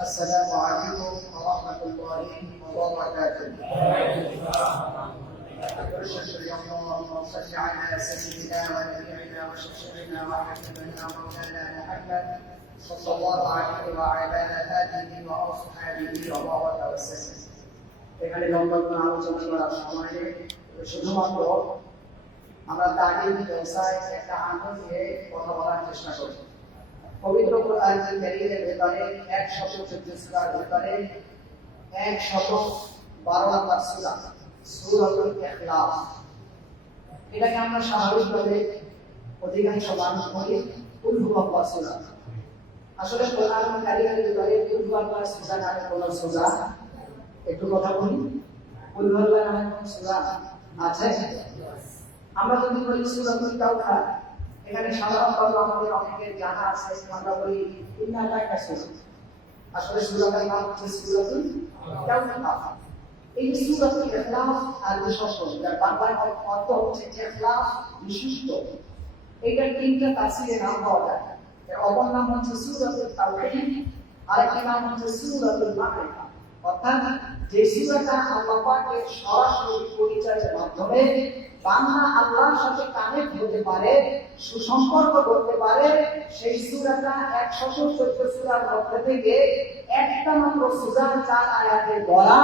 السلام عليكم ورحمة الله وبركاته. اللهم صل على سيدنا ونبينا وشفيعنا وحبيبنا مولانا محمد صلى الله عليه وعلى آله وأصحابه وبارك وسلم. এখানে লম্বা কোনো আলোচনা করার সময় নেই, শুধুমাত্র আমরা তাগিদ ব্যবসায় একটা আনন্দ দিয়ে কথা বলার চেষ্টা করি। পবিত্র কোরআন কারীমের ভেতরে 114 সূরার ভেতরে 112 নম্বর সূরা সূরাতুল ইখলাস। এটাকে আমরা স্বাভাবিকভাবে অধিকাংশ মানুষ বলি কুল হুয়াল্লাহু সূরা। আসলে কোরআন কারীমের ভেতরে কুল হুয়াল্লাহু সূরা নামে কোনো সূরা, একটু কথা বলি, কুল হুয়াল্লাহু নামে কোনো সূরা আছে? আমরা যদি বলি সূরাতুল তাওবা, এখানে সাধারণত আমাদের অনেকের জানা আছে, আমরা বলি ইন্নাকা কাসূরা। আসলে সূরাটার নাম হচ্ছে সূরাতুল তাওবা। এই সূরাতুল ইখলাস আর বিশেষণ, যার বাংলায় অর্থ হচ্ছে ইখলাস বিশুদ্ধ। এইটার তিনটা তাফসীরে নাম পাওয়া যায়। এর অপর নাম হচ্ছে সূরাতুল তাওহীদ, আরেকটা নাম হচ্ছে সূরাতুল মারিফা। অর্থাৎ যে সূরাটা আল্লাহ পাকের সরাসরি পরিচয়ের মাধ্যমে বান্দা আল্লাহর সাথে কানেক্ট হতে পারে, সুসম্পর্ক করতে পারে, সেই সূরাটা 114 সূরার মধ্যে থেকে একটা মাত্র সূরা 4 আয়াতে বলা,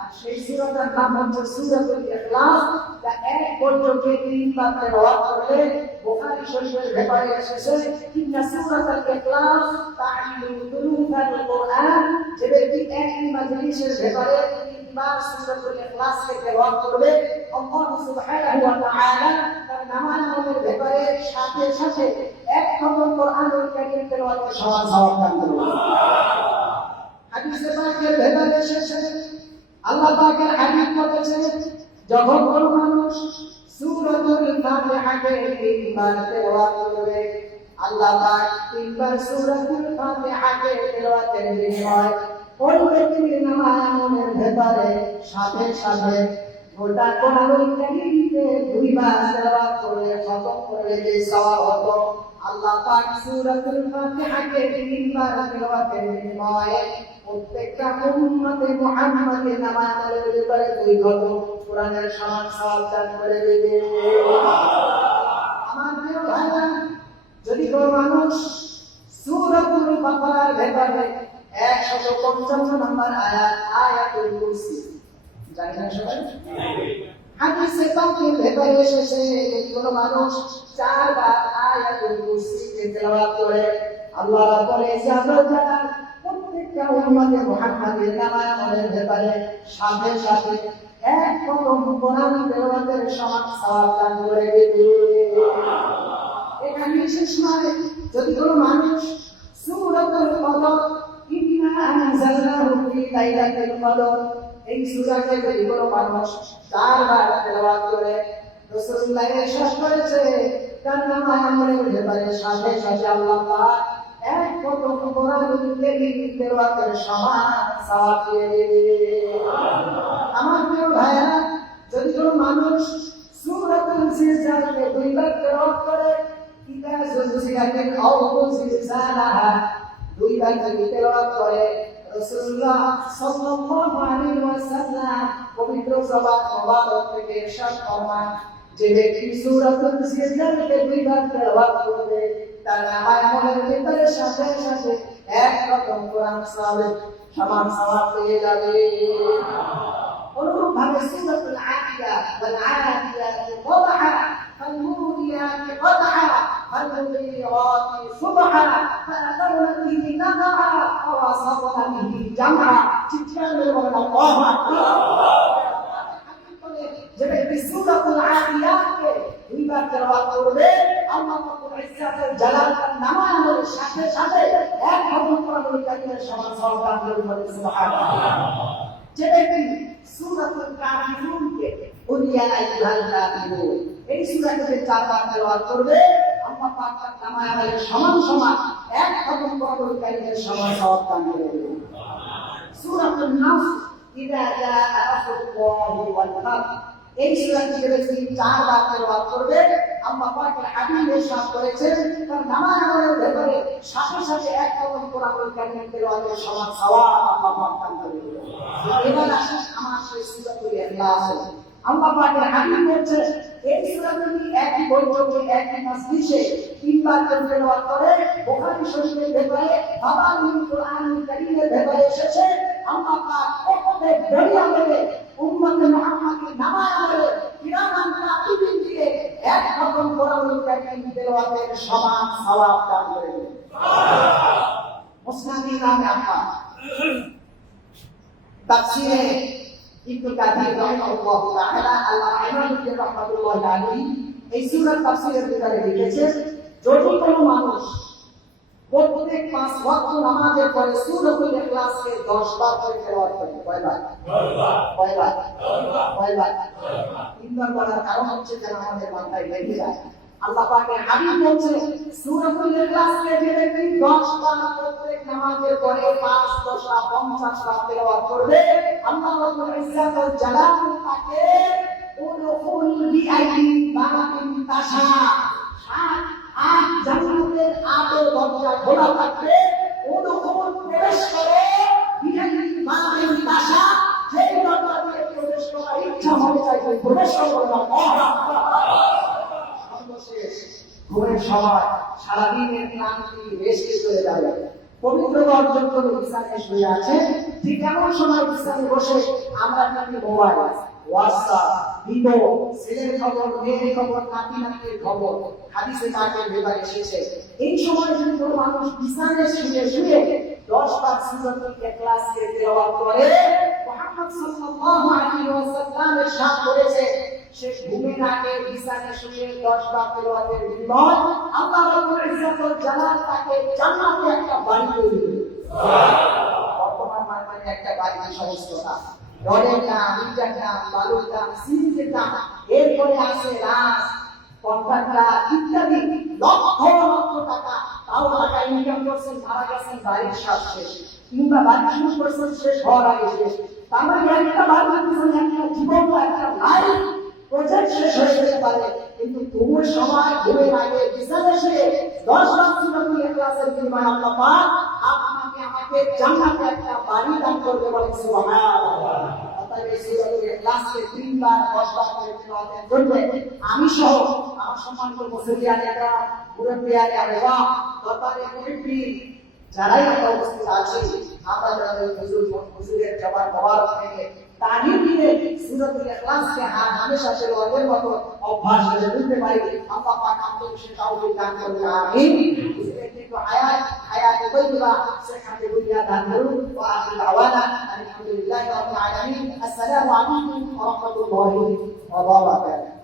আর সেই সূরাটার নাম হচ্ছে সূরাতুল ইখলাস। যা এক পর্যন্ত 3 বার তেলাওয়াত করলে বুখারী শরীফের ব্যাপারে এসেছে, ইন্না সূরাতুল ইখলাস তা'দিলু তুলুফাল কুরআন। যে ব্যক্তি এক মাজলিসের ব্যাপারে 3 বার সূরাতুল ইখলাসকে তেলাওয়াত করবে, আল্লাহ সুবহানাহু ওয়া তাআলা তার নামাজের ব্যাপারে সাথে সাথে এক খতম কোরআনুল কারীম তেলাওয়াতের সমান সওয়াব দান করবে। হাদিসে পাকের ব্যাপারে এসেছে, আল্লাহ পাকের হাবিব বলেছেন, যখন কোন মানুষ সূরাতুল ফাতিহাকে 3 বার তেলাওয়াত করবে, আল্লাহ পাক 3 বার সূরাতুল ফাতিহাকে তেলাওয়াতের বিনিময়ে ওই ব্যক্তির নামাজের ব্যাপারে সাথে সাথে গোটা কোরআনুল কারীমকে 2 বার তেলাওয়াত করে খতম করে যে সওয়াব হতো, আল্লাহ পাক সূরাতুল ফাতিহাকে 3 বার তেলাওয়াতের বিনিময়ে প্রত্যেকটা উম্মতে মুহাম্মাদের নামাজের ব্যাপারে 2 খতম কোরআনের সমান সওয়াব দান করে দেবে। আমার প্রিয় ভাইরা, যদি কোনো মানুষ সূরাতুল বাকারার ব্যাপারে 155 নম্বর আয়াত, আয়াতুল কুরসি জানেন না সবাই? হাদিসে পাকের ব্যাপারে এসেছে, যদি কোনো মানুষ 4 বার আয়াতুল কুরসিকে তেলাওয়াত করে, আল্লাহ বলে যে আমরা যারা প্রত্যেকটা উম্মতে মুহাম্মাদের নামাজের ব্যাপারে সাথে সাথে এক খতম কোরআন তেলাওয়াতের সমান সওয়াব দান করে দেবে। এখানে শেষ নয়, যদি কোনো মানুষ সূরাতুল কদর, ইন্না আনজালনাহু ফি লাইলাতিল কদর, এই সূরাকে যদি কোনো মানুষ 4 বার তেলাওয়াত করে, রাসূলুল্লাহ ইরশাদ করেছে তার নামাজের ব্যাপারে সাথে সাথে আল্লাহ পাক এক খতম কোরআনুল কারীম তেলাওয়াতের সমান সওয়াব দিয়ে দেবে। আমার প্রিয় ভাইরা, যদি কোনো মানুষ সূরাতুল জিলজালকে 2 বার তেলাওয়াত করে, ইদা যুলজিলাতিল আরদু জিলজালাহা 2 বার যদি তেলাওয়াত করে, রাসূলুল্লাহ সাল্লাল্লাহু আলাইহি ওয়াসাল্লাম পবিত্র জবান মোবারক থেকে ইরশাদ ফরমান, যে ব্যক্তি সূরাতুল জিলজালকে 2 বার তেলাওয়াত করবে, তার নামাজের ভিতরে সাথে সাথে এক খতম কোরআন সমান সওয়াব পেয়ে যাবে। অনুরূপভাবে সূরাতুল আদিয়াত, ওয়াল আদিয়াতি কদহা, ফাল মুরিয়াতি কদহা, ফাল মুগীরাতি সুবহা, ফাআসারনা বিহি নাকআ, ওয়াসাফনা বিহি জামআ। চিৎকার করে বলেন আল্লাহু আকবার। যে ব্যক্তি সূরাতুল আদিয়াতকে 2 বার তেলাওয়াত করবে, আল্লাহ রাব্বুল ইজ্জাতুল জালাল তার নামাজের সাথে সাথে এক খতম কোরআনুল কারীমের সমান সওয়াব দান করবে। সুবহানাল্লাহ। যে ব্যক্তি সূরাতুল কাফিরুনকে উলিয়া আইয়ুহাল কাফিরুন, এই সূরাকে 4 বার তেলাওয়াত করবে, আল্লাহ পাক তার নামাজের সমান সমান এক খতম কোরআনুল কারীমের সমান সওয়াব দান করবে। সূরাতুন নাস, ইযা জাআ নাসরুল্লাহি ওয়াল ফাতহ, এই সূরাটিকে ব্যক্তি 4 বার তেলাওয়াত করবে আল্লাহ পাকের হাবিব ইরশাদ করেছেন তার নামাজ আমলের ভেতরে সাথে সাথে এক কদম কোরআনুল কারীম তেলাওয়াতের সমান সওয়াব আল্লাহ পাক দান করবেন। এবার আসুন আমার সেই সূরাতুল ইখলাস। আল্লাহ পাকের হাবিব বলেছেন এই সূরাটি একই বৈঠকে একই মজলিসে 3 বার তেলাওয়াত করে বুখারী শরীফের ভেতরে ফাদাইলুল কোরআনুল কারীমের ভেতরে এসেছে আল্লাহ পাক প্রত্যেক বড়ি আমলে উম্মতে মুহাম্মাদের নামাজ আমলে কিরামান কাতিবিন দিয়ে এক রকম কোরআনুল কারীম তেলাওয়াতের সমান সওয়াব দান করেন। সুবহানাল্লাহ। মুসনাদ ইমাম আহমদ তাফসীরে ইবনে কাসির রাহিমাহুল্লাহ তাআলা আল্লাহ ইমামুদ্দিন রাহমাতুল্লাহ আলাইহি এই সূরার তাফসীরের ভিতরে লিখেছেন যদি কোনো মানুষ প্রত্যেক 5 ওয়াক্ত নামাজের পরে সূরাতুল ইখলাসকে 10 বার করে তেলাওয়াত করে কয়বার? 10 বার। 3 বার বলার কারণ হচ্ছে যেন আমাদের মাথায় লেগে যায়। আল্লাহ পাকের হাবিব বলেছেন সূরাতুল ইখলাসকে যে ব্যক্তি 10 বার প্রত্যেক নামাজের পরে 5 10 50 বার তেলাওয়াত করবে আল্লাহ রাব্বুল ইজ্জাত ওয়াল জালাল তাকে উদখুল বিআইদি বারাকিন তাশা আট জান্নাতের আলো দরজা খোলা থাকবে উদখুল প্রবেশ করে বিআইদি বারাকিন তাশা যে দরজা দিয়ে প্রবেশ করার ইচ্ছা হবে চাইবে প্রবেশ করবে ঘুমের সময় সারাদিনের ক্লান্তি রেস্টে চলে যাবে পবিত্রতা অর্জন করে বিছানায় শুয়ে আছে ঠিক এমন সময় বিছানায় বসে আমরা কিন্তু মোবাইল হোয়াটসঅ্যাপ ভিডিও ছেলের খবর মেয়ের খবর নাতি নাতির খবর হাদিসে পাকের ব্যাপারে এসেছে এই সময় যদি কোনো মানুষ বিছানায় শুয়ে শুয়ে 10 বার সূরাতুল ইখলাসকে তেলাওয়াত করে মুহাম্মদ সাল্লাল্লাহু আলাইহি ওয়াসাল্লাম ইরশাদ করেছে সে ঘুমের আগে বিছানায় শুয়ে 10 বার তেলাওয়াতের বিনিময় আল্লাহ রাব্বুল ইজ্জত ওয়াল জালাল তাকে জান্নাতে একটা বাড়ি করে দিবেন। সুবহানাল্লাহ। বর্তমান মার্কেটে একটা বাড়িতে সমস্ত না রডের দাম, ইটার দাম, বালুর দাম, সিমেন্টের দাম, এরপরে আছে রাস, কন্ট্রাক্টর ইত্যাদি লক্ষ লক্ষ টাকা তাও টাকা ইনকাম করছেন মারা গেছেন বাড়ির সব শেষ কিংবা বাড়ি শুরু করছেন শেষ হওয়ার আগে শেষ তার মানে একটা বাড়ি একটা জীবন একটা লাইফ প্রজেক্ট শেষ হয়ে যেতে পারে কিন্তু তোমার সময় ঘুমের আগে বিছানায় শুয়ে 10 বার সূরাতুল ইখলাসের বিনিময়ে আল্লাহ পাক আপনাকে আমাকে জান্নাতে একটা বাড়ি দান করবে বলেন সুবহানাল্লাহ। তাই এই সূরাতুল ইখলাসকে 3 বার 10 বার করে তেলাওয়াত করবে আমি সহ আমার সম্মানিত মুসলিয়ানেরা মুরব্বিয়ানে আলেমা দরবারে মুরিব্বি যারাই আমরা উপস্থিত আছি আমরা যারা হুজুরের জবান মোবারক থেকে তালিম দিয়ে সূরাতুল ইখলাসকে হামেশা তেলাওয়াতের মতো অভ্যাস করে তুলতে পারি আল্লাহ পাক আমাদের সেই তৌফিক দান করুন আমিন। একটু হায়াত তাইয়্যিবা সেখানে দুনিয়া দান করুন ওয়া আখির দাওয়ানা আলহামদুলিল্লাহি রাব্বিল আলামিন আসসালামু আলাইকুম ওয়া রাহমাতুল্লাহি ওয়া বারাকাতুহু।